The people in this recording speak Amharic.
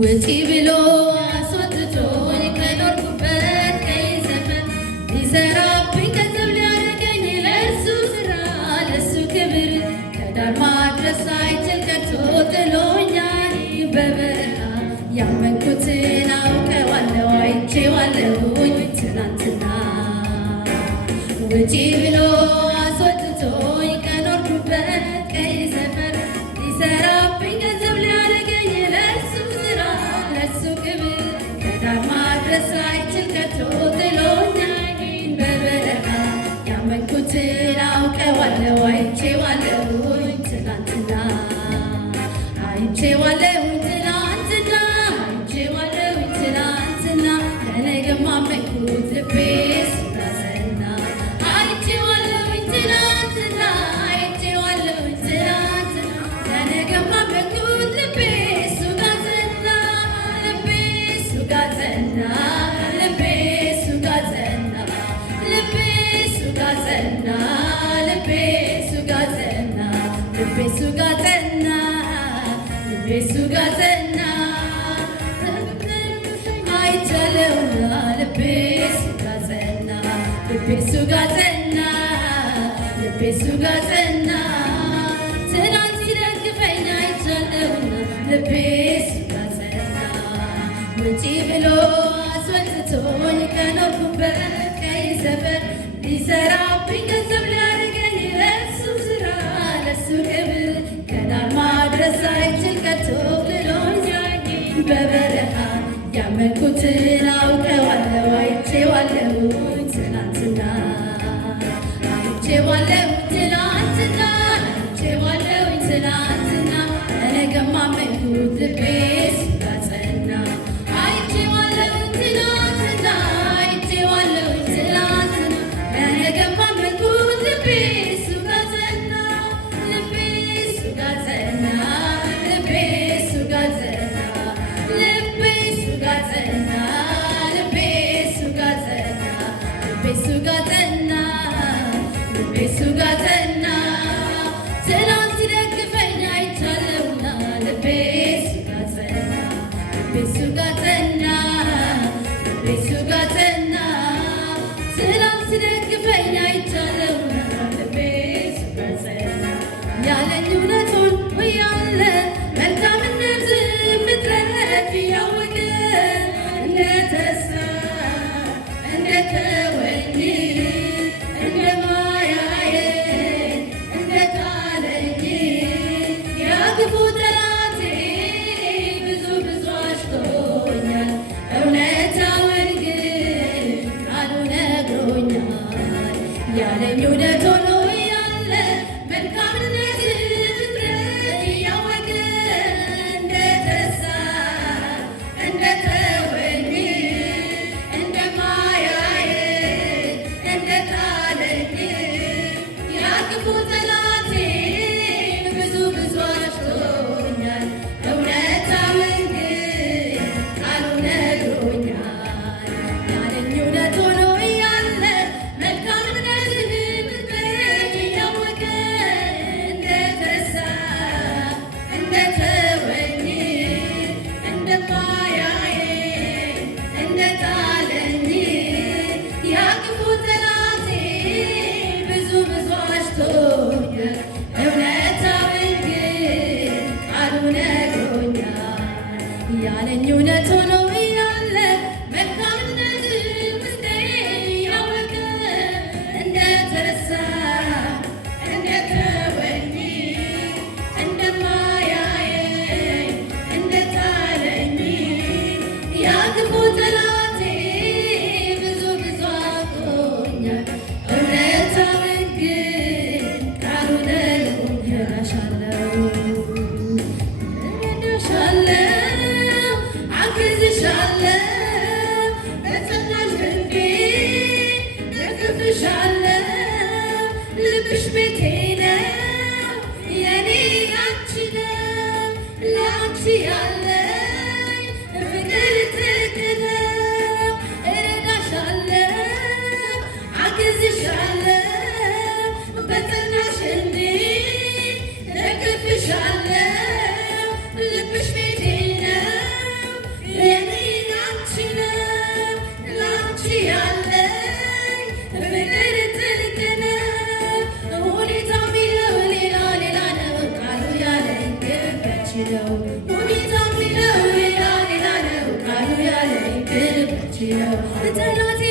ውጪ ብሎ አስወጥቶኝ ከኖርኩበት ቀይ ሰፈር ሊሰራብኝ ገንዘብ ሊያደርገኝ ለእሱ ስራ ለእሱ ክብር ከዳር ማድረስ ሳይችል ቀርቶ ጥሎኛል በበረሃ ያመንኩትን አውቀዋለሁ አይቼዋለሁኝ ትናንትና ውጪ ብሎ አስወጥቶኝ ከኖርኩበት ቀይ ሰፈር ሊሰራብኝ ገንዘብ ሊያደርገኝ ለእሱ ስራ ለእሱ ክብር ከዳር ማድረስ ሳይችል ቀርቶ ጥሎኛል በበረሃ ያመንኩትን አውቀዋለሁ አይቼዋለሁኝ ትናንትና አይቼዋለሁኝ ትናንትና አይቼዋለሁኝ ትናንትና ለነገም አመንኩት ልቤ እሱን አጸና አይቼዋለሁኝ ትናንትና አይቼዋለሁኝ ትናንትና ለነገም አመንኩት ልቤ እሱ ጋር ጸና ልቤ እሱ ጋር ጸና ልቤ እሱ ጋር ጸና ልቤ እሱ ጋር ጸና ልቤ እሱ ጋር ጸና ልቤ እሱ ጋር ጸና ልቤ እሱ ጋር ጸና አይቻለሁና ልቤ እሱ ጋር ጸና ልቤ እሱ ጋር ጸና ልቤ እሱ ጋር ጸና ትናንት ሲደግፈኝ አይቻለሁና ልቤ እሱ ጋር ጸና ውጪ ብሎ አስወጥቶኝ ከኖርኩበት ቀይ ሰፈር ሊሰራብኝ ገንዘብ ሊያደርገኝ ለእሱ ስራ ለእሱ ክብር ከዳር ማድረስ ሳይችል ቀርቶ ጥሎኛል በበረሃ ያመንኩትን አውቀዋለሁ አይቼዋለሁኝ ትናንትና አይቼዋለሁኝ ትናንትና አይቼዋለሁኝ ትናንትና ለነገም አመንኩት ልቤ እሱ ጋር ጸና አይቼዋለሁኝ ትናንትና አይቼዋለሁኝ ትናንትና ለነገም አመንኩት ልቤ እሱ ጋር ጸና ልቤ እሱ ጋር ጸና ልቤ እሱ ጋር ጸና ልቤ እሱ ጋር ጸና ልቤ እሱ ጋር ጸና ልቤ እሱ ጋር ጸና ልቤ እሱ ጋር ጸና ትናንት ሲደግፈኝ አይቻለሁና ልቤ እሱ ጋር ጸና ልቤ እሱ ጋር ጸና ልቤ እሱ ጋር ጸና ትናንት ሲደግፈኝ አይቻለሁና ልቤ እሱ ጋር ጸና ያለኝ እውነት ሆኖ እያለ መልካምነት ፍጥረት እያወቀ እንደተረሳ እንደተወኝ እንደማያየኝ እንደጣለኝ ያ ክፉ ጠላቴ ብዙ ብዙ አሽቶኛል እውነታውን ግን ቃሉ ነግሮኛል ያለኝ እውነት ሆኖ ያለ መልካምነት ፍጥረት እያወቀ እንደተረሳ እንደተወኝ እንደማያየኝ እንደጣለኝ ያ ክፉ ጠላቴ ብዙ ብዙ አሽቶኛል እውነታውን ግን ቃሉ ነግሮኛል ያለኝ እውነት ሆኖ ያለ መልካምነት ፍጥረት እያወቀ እንደተረሳ እንደተወኝ እንደማያየኝ እንደጣለኝ ያ ክፉ ጠላቴ ብዙ ብዙ አሽቶኛል እውነታውን ግን ቃሉ ነግሮኛል ያለኝ እውነት ሆኖ ያለ መልካምነት ውስጤ እያወቀ እንደተረሳ እንደተወኝ እንደማያየኝ እንደጣለኝ ያ ክፉ ጠላቴ ብዙ ብዙ አጥቶኛል እውነታውን ግን ቃሉ ነግሮኛል እረዳሻለሁ አግዝሻለሁ በጸናሽ ክንዴ ደግፍሻለሁ ልብሽ ቤቴ ነው የኔ አንቺ ነው ለአንቺ ያለኝ ፍቅር ትክክል ነው ነው ሁኔታ የሚለው ሌላ ሌላ ነው ቃሉ ያለኝ ግን መቼ ነው ጠላቴ